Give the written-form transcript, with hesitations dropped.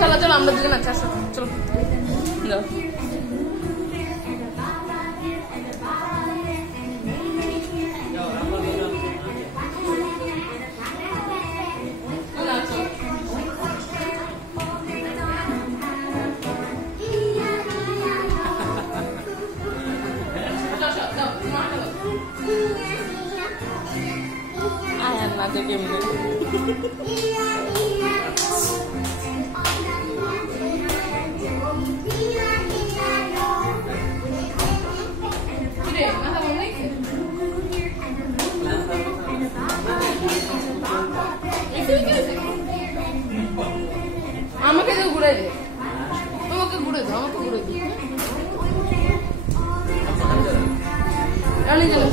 चलो चलो हम लोग दुजन अच्छा से चलो जाओ Nanti game ini. আমাকে তো ঘুরে দে তোমাকে ঘুরে দাও আমাকে ঘুরে দে রানী চলো